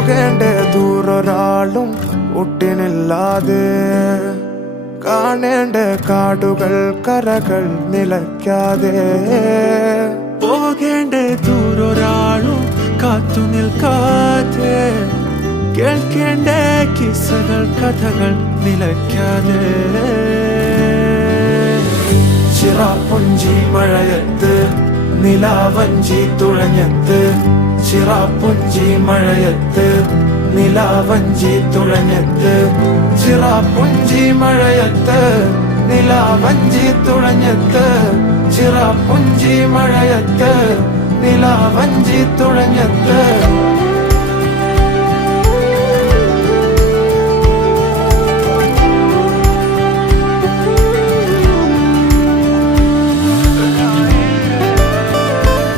പോകേണ്ട ദൂരൊരാളും ഒട്ടിനില്ലാതെ കാണേണ്ട കാടുകൾ കരകൾ നിലയ്ക്കാതെ പോകേണ്ട ദൂരൊരാളും കാത്തു നിൽക്കാതെ കേൾക്കേണ്ട കിസ്സകൾ കഥകൾ നിലയ്ക്കാതെ ചിറാപ്പുഞ്ചി മഴയത്ത് നിലാവഞ്ചി തുഴഞ്ഞത്ത് ചിറാപ്പുഞ്ചി മഴയത്ത് നിലാവഞ്ചി തുഴഞ്ഞത്ത് ചിറാപ്പുഞ്ചി മഴയത്ത് നിലാവഞ്ചി തുഴഞ്ഞത്ത് ചിറാപ്പുഞ്ചി മഴയത്ത് നിലാവഞ്ചി തുഴഞ്ഞത്ത്